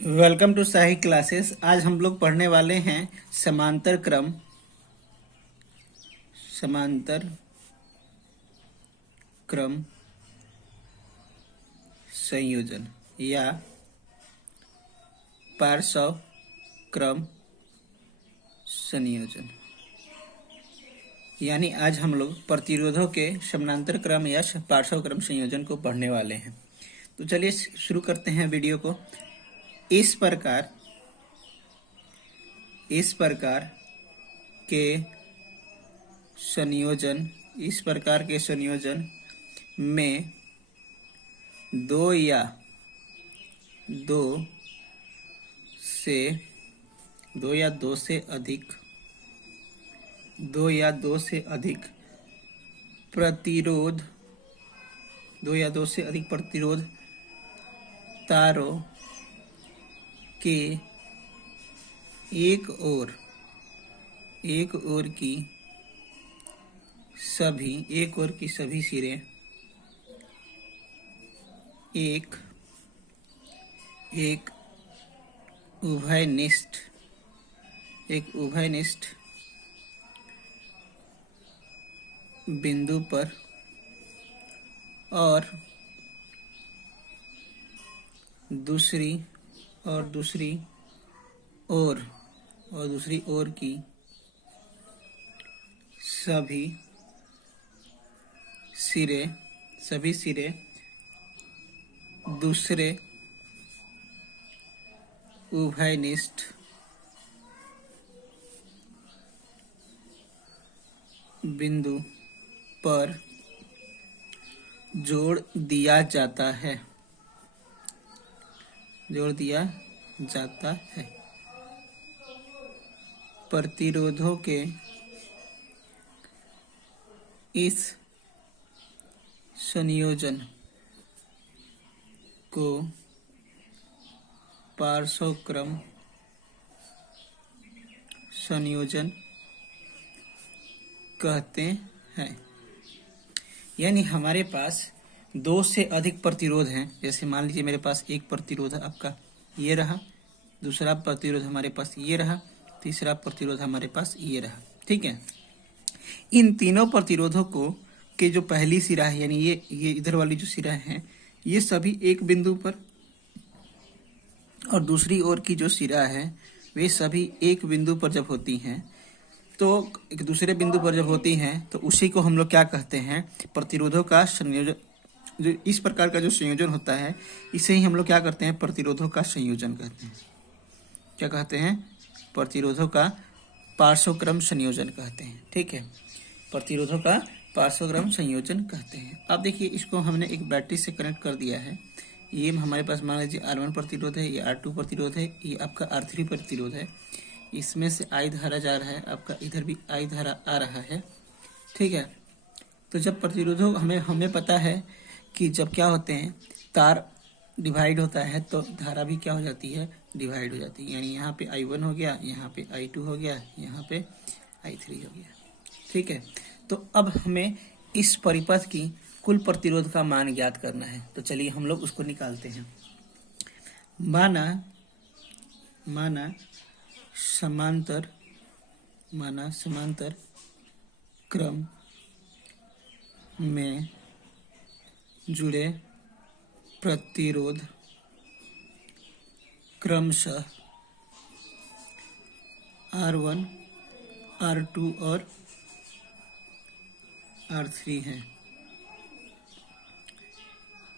Welcome to Sahi classes. आज हम लोग पढ़ने वाले हैं समांतर क्रम संयोजन या पार्श्व क्रम संयोजन। यानी आज हम लोग प्रतिरोधों के समांतर क्रम या पार्श्व क्रम संयोजन को पढ़ने वाले हैं। तो चलिए शुरू करते हैं वीडियो को। इस प्रकार के संयोजन में दो या दो से अधिक प्रतिरोध तारों के एक ओर की सभी सिरे एक उभयनिष्ठ बिंदु पर और दूसरी ओर की सभी सिरे दूसरे उभयनिष्ठ बिंदु पर जोड़ दिया जाता है। प्रतिरोधों के इस संयोजन को पार्श्व क्रम संयोजन कहते हैं। यानी हमारे पास दो से अधिक प्रतिरोध हैं। जैसे मान लीजिए मेरे पास एक प्रतिरोध आपका ये रहा, दूसरा प्रतिरोध हमारे पास ये रहा, तीसरा प्रतिरोध हमारे पास ये रहा। ठीक है। इन तीनों प्रतिरोधों के जो पहली सिरा है, यानी ये इधर वाली जो सिरा है, ये सभी एक बिंदु पर, और दूसरी ओर की जो सिरा है वे सभी एक बिंदु पर जब होती हैं, तो एक दूसरे बिंदु पर जब होती हैं तो उसी को हम लोग क्या कहते हैं, प्रतिरोधों का संयोजन। जो इस प्रकार का जो संयोजन होता है इसे ही हम लोग क्या करते हैं, प्रतिरोधों का संयोजन कहते हैं। क्या कहते हैं? प्रतिरोधों का पार्श्वक्रम संयोजन कहते हैं। ठीक है, प्रतिरोधों का पार्श्वक्रम संयोजन कहते हैं। अब देखिए, इसको हमने एक बैटरी से कनेक्ट कर दिया है। ये हमारे पास मान लीजिए R1 प्रतिरोध है, ये R2 प्रतिरोध है, ये आपका R3 प्रतिरोध है। इसमें से I धारा जा रहा है, आपका इधर भी I धारा आ रहा है। ठीक है। तो जब प्रतिरोधों हमें पता है कि जब क्या होते हैं, तार डिवाइड होता है तो धारा भी क्या हो जाती है, डिवाइड हो जाती है। यानी यहाँ पे I1 हो गया, यहाँ पे I2 हो गया, यहाँ पे I3 हो गया। ठीक है। तो अब हमें इस परिपथ की कुल प्रतिरोध का मान ज्ञात करना है। तो चलिए हम लोग उसको निकालते हैं। माना समांतर क्रम में जुड़े प्रतिरोध क्रमशः R1, R2 और R3 है।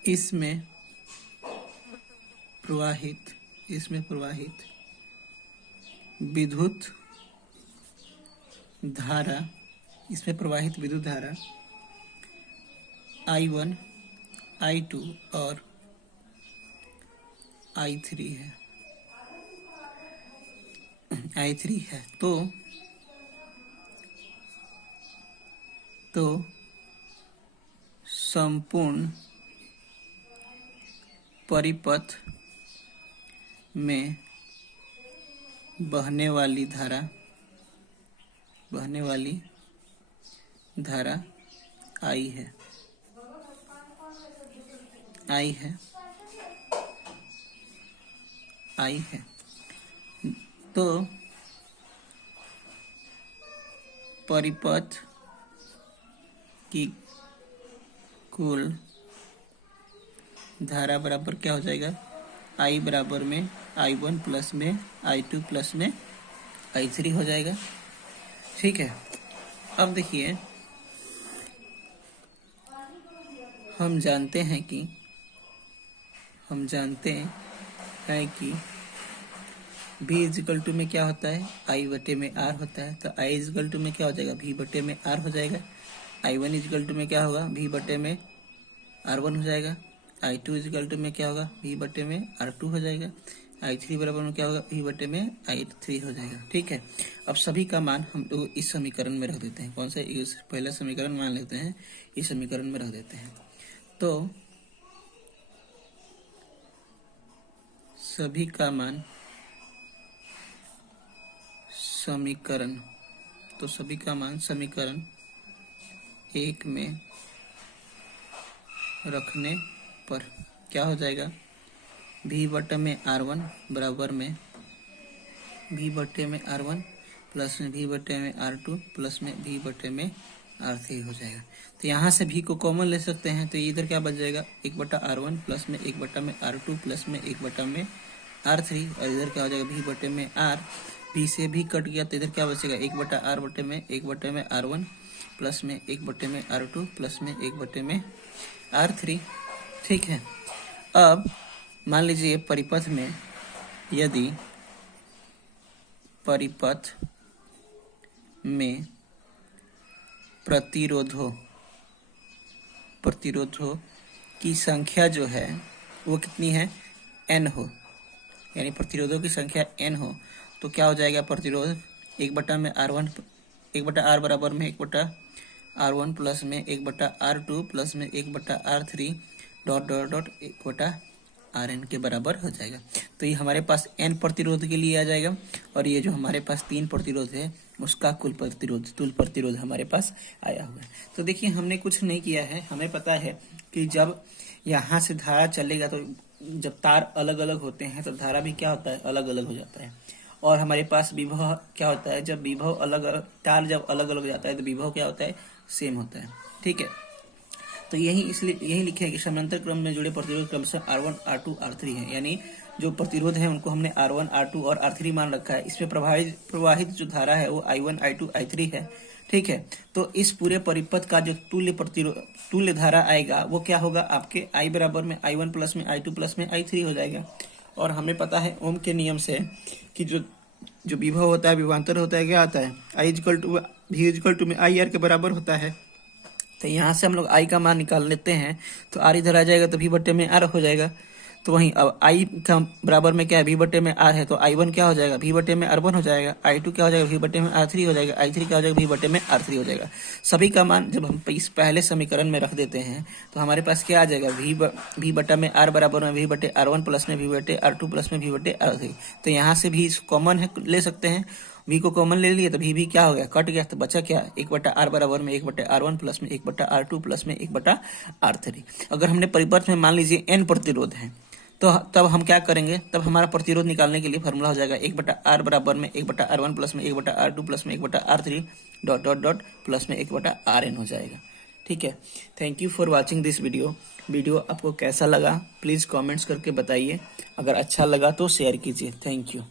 इसमें प्रवाहित विद्युत धारा I1, I2 और I3 है। तो संपूर्ण परिपथ में बहने वाली धारा I है। आई है। तो परिपथ की कुल धारा बराबर क्या हो जाएगा, आई बराबर में I1 प्लस में I2 प्लस में I3 हो जाएगा। ठीक है, अब देखिए हम जानते हैं कि V इजिकल टू में क्या होता है, I बटे में R होता है। तो I इजिकल टू में क्या हो जाएगा, V बटे में R हो जाएगा। I1 इजिकल टू में क्या होगा, V बटे में R1 हो जाएगा। I2 इजिकल टू में क्या होगा, V बटे में R2 हो जाएगा। I3 बराबर में क्या होगा, V बटे में I3 हो जाएगा। ठीक है, अब सभी का मान हम लोग इस समीकरण में रख देते हैं। कौन सा, इस पहला समीकरण मान लेते हैं, इस समीकरण में रख देते हैं। तो सभी का मान समीकरण 1 में रखने पर क्या हो जाएगा, V बटे में R1 बराबर में V बटे में R1 प्लस में V बटे में R2 प्लस में V बटे में R3 हो जाएगा। तो यहाँ से V को कॉमन ले सकते हैं, तो इधर क्या बच जाएगा, 1 बटा R1 प्लस में 1 बटा में R2 प्लस में 1 बटा में R3, और इधर क्या हो जाएगा, V बटे में R, V से भी कट गया तो इधर क्या बचेगा, 1 बटा R बटे में 1 बटे में R1 प्लस में 1 बटे में R2 प्लस में 1 बटे में R3। ठीक है, अब मान लीजिए परिपथ में यदि परिपथ में प्रतिरोधों की संख्या जो है वो कितनी है, n हो, यानी प्रतिरोधों की संख्या n हो, तो क्या हो जाएगा, प्रतिरोध 1 बटा में R1, 1 बटा R बराबर में 1 बटा R1 प्लस में 1 बटा R2 प्लस में 1 बटा R3 डॉट डॉट डॉट 1 बटा Rn के बराबर हो जाएगा। तो ये हमारे पास n प्रतिरोध के लिए आ जाएगा, और ये जो हमारे पास 3 प्रतिरोध है उसका तुल प्रतिरोध हमारे पास आया हुआ है। तो देखिए हमने कुछ नहीं किया है, हमें पता है कि जब यहाँ से धारा चलेगा तो जब तार अलग अलग होते हैं तो धारा भी क्या होता है, अलग अलग हो जाता है। और हमारे पास विभव क्या होता है, जब विभव अलग अलग, तार जब अलग अलग हो जाता है तो विभव क्या होता है, सेम होता है। ठीक है, तो यही लिखे है कि समांतर क्रम में जुड़े प्रतिरोध क्रमशः R1, R2, R3 है, यानी जो प्रतिरोध है उनको हमने R1, R2 और R3 मान रखा है। इसमें प्रवाहित जो धारा है वो I1, I2, I3 है। ठीक है, तो इस पूरे परिपथ का जो तुल्य धारा आएगा वो क्या होगा, आपके I बराबर में I1 प्लस में I2 प्लस में I3 हो जाएगा। और हमें पता है ओम के नियम से कि जो विभव होता है, विभवांतर होता है, क्या आता है, V इक्वल टू में IR के बराबर होता है। तो यहाँ से हम लोग I का मान निकाल लेते हैं, तो R इधर आ जाएगा तो V बटे में R हो जाएगा। तो वहीं अब I का बराबर में क्या है, V बटे में R है, तो I1 क्या हो जाएगा, V बटे में R1 हो जाएगा। I2 क्या हो जाएगा, V बटे में R3 हो जाएगा। I3 क्या हो जाएगा, V बटे में R3 हो जाएगा। सभी का मान जब हम इस पहले समीकरण में रख देते हैं तो हमारे पास क्या आ जाएगा, V बटा में R बराबर में V बटे R1 प्लस में V बटे R2 प्लस में V बटे R3। तो यहाँ से भी कॉमन है, ले सकते हैं। V को कॉमन ले लिए तो V भी क्या हो गया, कट गया, तो बचा क्या, 1 बटा R बराबर में 1 बटे R1 प्लस में 1 बटा R2 प्लस में 1 बटा R3। अगर हमने परिपथ में मान लीजिए n प्रतिरोध है तो तब हम क्या करेंगे, तब हमारा प्रतिरोध निकालने के लिए फॉर्मूला हो जाएगा 1 बटा R बराबर में 1 बटा R1 प्लस में 1 बटा R2 प्लस में 1 बटा R3 dot dot dot plus में 1 बटा Rn हो जाएगा। ठीक है, thank you for watching this video आपको कैसा लगा प्लीज़ कमेंट्स करके बताइए। अगर अच्छा लगा तो शेयर कीजिए। Thank you.